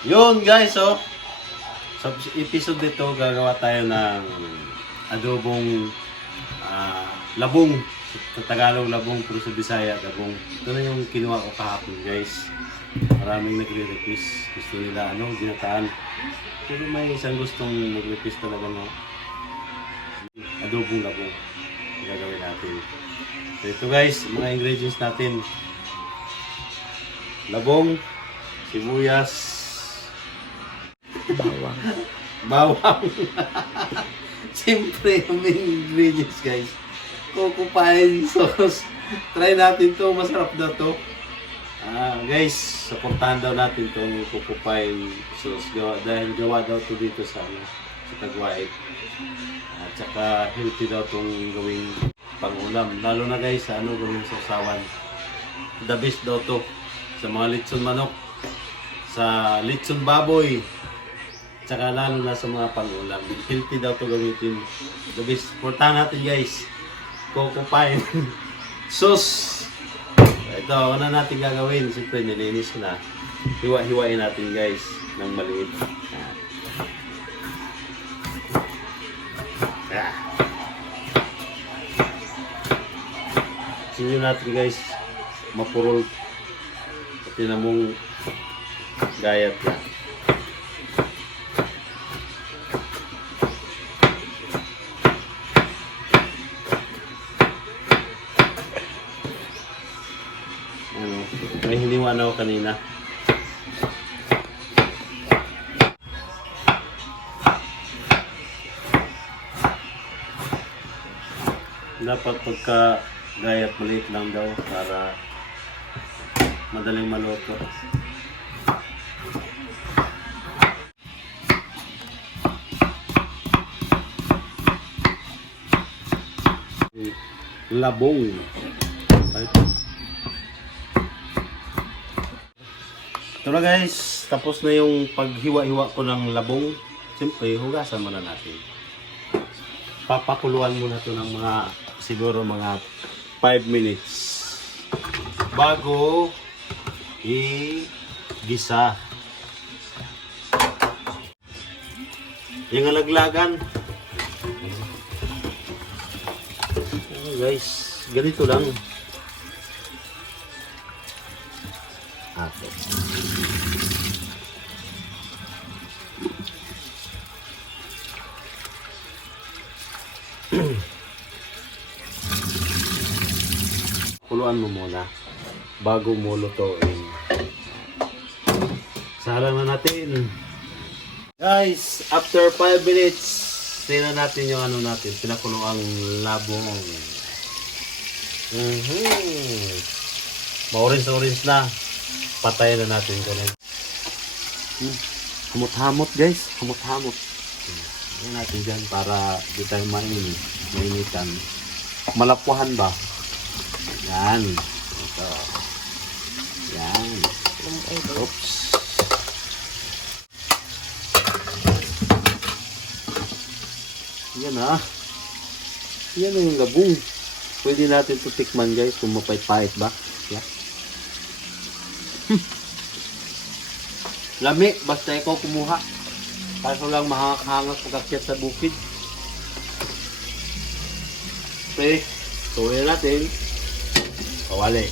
Yun guys, oh. Sa episode dito, gagawa tayo ng adobong labong. Sa Tagalog, labong, pero sa Bisaya, labong. Ito na yung kinuha ko kahapon guys. Maraming nagre-request. Gusto nila, ginataan. Pero may isang gustong nag-request talaga, no? Adobong labong. Gagawin natin. So ito guys, mga ingredients natin. Labong, sibuyas, bawang. Siyempre, yung main ingredients guys. Coco pine sauce. Try natin to, masarap daw to. Guys, supportahan daw natin tong coco pine sauce dahil gawa daw to dito sa Tagwaet. At saka healthy daw tong gawing pang-ulam. Lalo na guys, gawing sausawan. The best daw to sa mga litson manok, sa litson baboy, tsaka lalo na sa mga pang-ulam. Healthy daw to gamitin. The best. Supportahan natin guys. Coco pine sauce. Ito, una natin gagawin. Siyempre, nilinis ko na. Hiwa-hiwain natin guys ng maliit. Sige natin guys, mapurol. Pati na mong gayat na. May hiniwa na ako kanina. Dapat pagka gayat maliit lang daw para madaling maluto. Labong. Ito na guys, tapos na yung paghiwa-hiwa ko ng labong. Siyempre, hugasan muna natin. Papakuluan muna ito ng siguro mga 5 minutes bago i-gisa. Yung alaglagan. Guys, ganito lang. Kuluan mo muna bago mo lutuin. Salang na natin. Guys, after 5 minutes, tingnan natin yung natin, pinakuluang labong. Ma-orange na. Patayin na natin ko na. Hamot-hamot guys, hamot-hamot. Tingnan natin dyan para di tayo mainitan. Malapuhan ba? Yan. Ito. Yan. Oops. Yan Yan yung labong. Pwede natin ito tikman guys kung mapait-pait ba. Yeah. Lami. Basta ikaw kumuha. Kaso lang mahangak pagkakyat sa bukid. Okay. Tuloy natin. Kawali.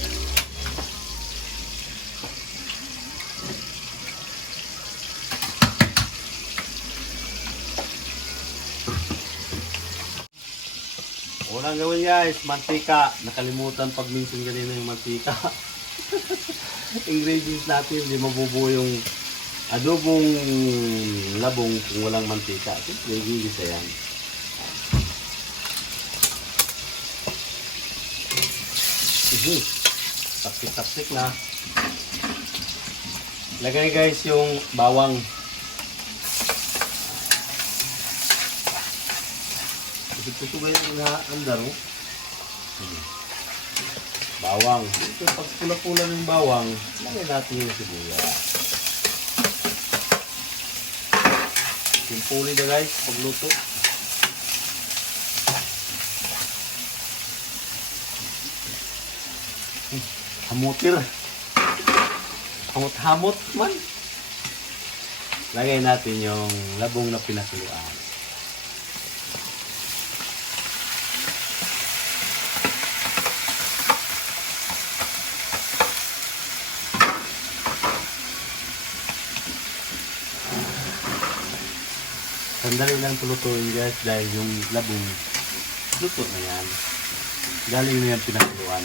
Unang gawin guys, mantika. Nakalimutan pag minsan ganina yung mantika. Ingredients natin, hindi mabubuo yung adobong labong kung walang mantika. Siyempre, gigisa yan. Tapsik-tapsik na. Lagay guys yung bawang. Ito guys yung andaro. Bawang. Ito pag pula-pula ng bawang, lagay natin yung sibuyas. Simpuli na guys pagluto. Hamutir. Hamot-hamot man. lagay natin yung labong na pinakuluan. Sandali lang tulutuin guys dahil yung labong luto na yan. Galing na yan pinakuluan.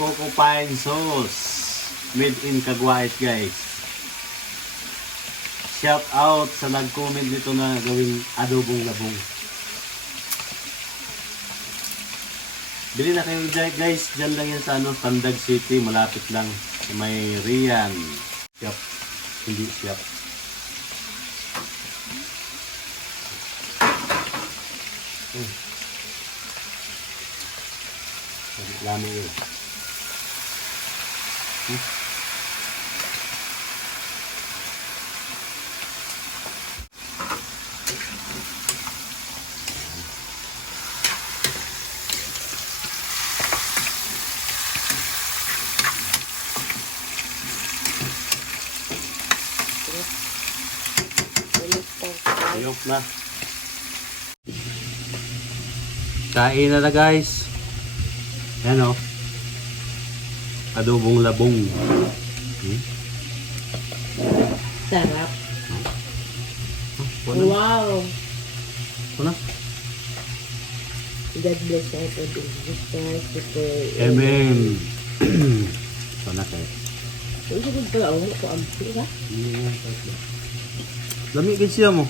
Coco Pine Sauce made in Caguait guys. Shout out sa nag-comment nito na gawing adobong labong. Bili na kayo guys, dyan lang yan sa Tandag City, malapit lang sa may Rian. Siap, hindi siap. Lami yun. Ayok na. Kain na guys. Yan o. Adobong labong. Sarap. Wow. Ano? God bless us and Jesus Christ. Amen. Sana kayo. Ano sa pala ako? Ako ang pira. Lamig siya mo.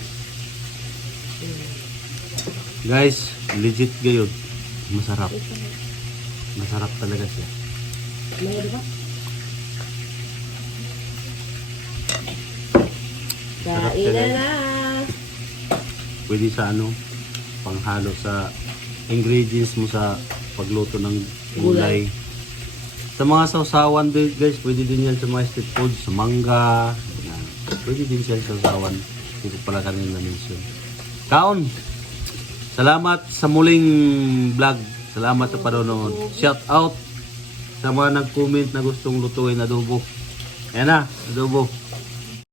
Guys, legit gayon. Masarap. Masarap talaga siya. Ano ba? Sarap Kain siya, na guys. na. Pwede sa panghalo sa ingredients mo sa pagluto ng gulay. Sa mga sausawan din guys, pwede din yan sa mga street food, sa mangga. Yan. Pwede din siya sa sausawan. Hindi ko pala kanina na-mention. Kaon! Salamat sa muling vlog. Salamat sa panonood. Shout out sa mga nag-comment na gustong lutuin adobo. Ayan na, adobo.